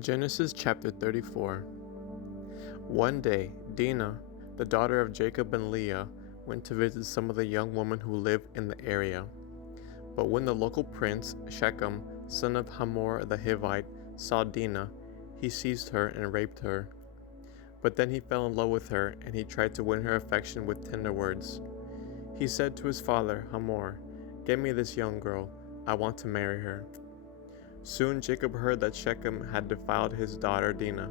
Genesis chapter 34. One day, Dinah, the daughter of Jacob and Leah, went to visit some of the young women who lived in the area. But when the local prince, Shechem, son of Hamor the Hivite, saw Dinah, he seized her and raped her. But then he fell in love with her, and he tried to win her affection with tender words. He said to his father, Hamor, "Get me this young girl. I want to marry her." Soon Jacob heard that Shechem had defiled his daughter Dinah.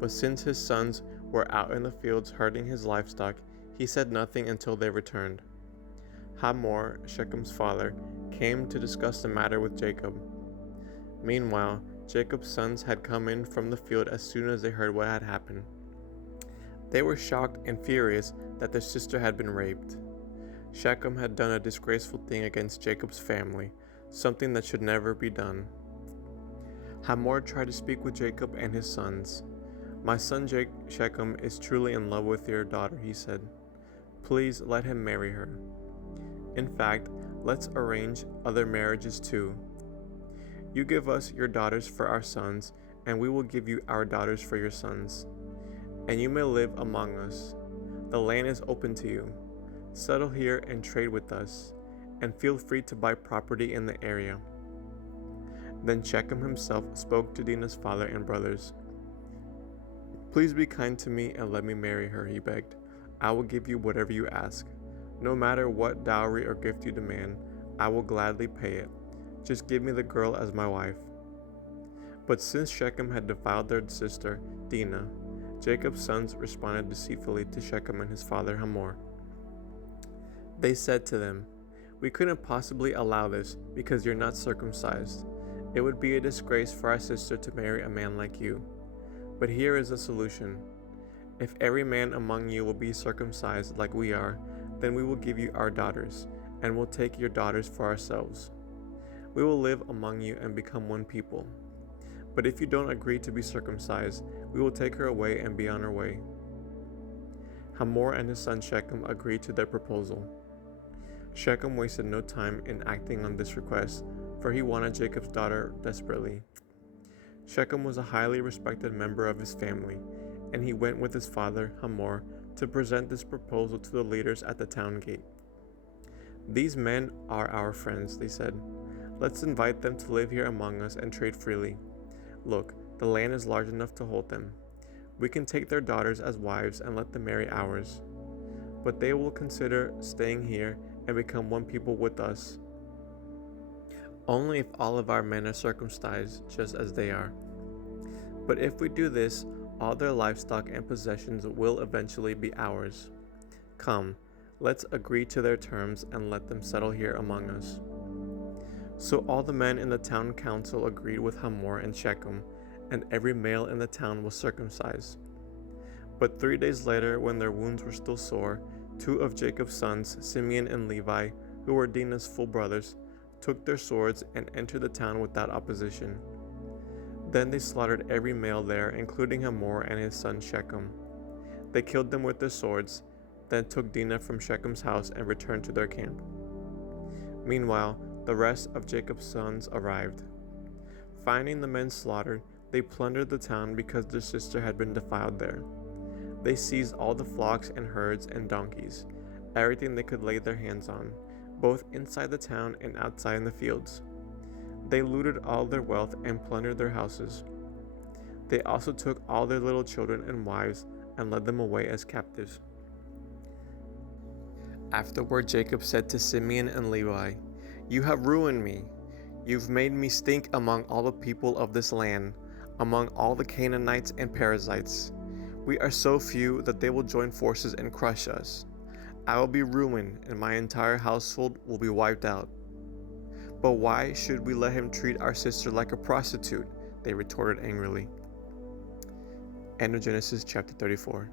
But since his sons were out in the fields herding his livestock, he said nothing until they returned. Hamor, Shechem's father, came to discuss the matter with Jacob. Meanwhile, Jacob's sons had come in from the field as soon as they heard what had happened. They were shocked and furious that their sister had been raped. Shechem had done a disgraceful thing against Jacob's family, something that should never be done. Hamor tried to speak with Jacob and his sons. "My son Shechem is truly in love with your daughter," he said. "Please let him marry her. In fact, let's arrange other marriages too. You give us your daughters for our sons, and we will give you our daughters for your sons. And you may live among us. The land is open to you. Settle here and trade with us, and feel free to buy property in the area." Then Shechem himself spoke to Dinah's father and brothers. "Please be kind to me and let me marry her," he begged. "I will give you whatever you ask. No matter what dowry or gift you demand, I will gladly pay it. Just give me the girl as my wife." But since Shechem had defiled their sister, Dinah, Jacob's sons responded deceitfully to Shechem and his father Hamor. They said to them, "We couldn't possibly allow this because you're not circumcised. It would be a disgrace for our sister to marry a man like you. But here is a solution. If every man among you will be circumcised like we are, then we will give you our daughters, and will take your daughters for ourselves. We will live among you and become one people. But if you don't agree to be circumcised, we will take her away and be on our way." Hamor and his son Shechem agreed to their proposal. Shechem wasted no time in acting on this request, for he wanted Jacob's daughter desperately. Shechem was a highly respected member of his family, and he went with his father, Hamor, to present this proposal to the leaders at the town gate. "These men are our friends," they said. "Let's invite them to live here among us and trade freely. Look, the land is large enough to hold them. We can take their daughters as wives and let them marry ours. But they will consider staying here and become one people with us. Only if all of our men are circumcised, just as they are. But if we do this, all their livestock and possessions will eventually be ours. Come, let's agree to their terms and let them settle here among us." So all the men in the town council agreed with Hamor and Shechem, and every male in the town was circumcised. But 3 days later, when their wounds were still sore, 2 of Jacob's sons, Simeon and Levi, who were Dinah's full brothers, took their swords and entered the town without opposition. Then they slaughtered every male there, including Hamor and his son Shechem. They killed them with their swords, then took Dinah from Shechem's house and returned to their camp. Meanwhile, the rest of Jacob's sons arrived. Finding the men slaughtered, they plundered the town because their sister had been defiled there. They seized all the flocks and herds and donkeys, everything they could lay their hands on, both inside the town and outside in the fields. They looted all their wealth and plundered their houses. They also took all their little children and wives and led them away as captives. Afterward, Jacob said to Simeon and Levi, "You have ruined me. You've made me stink among all the people of this land, among all the Canaanites and Perizzites. We are so few that they will join forces and crush us. I will be ruined, and my entire household will be wiped out." "But why should we let him treat our sister like a prostitute?" they retorted angrily. End of Genesis chapter 34.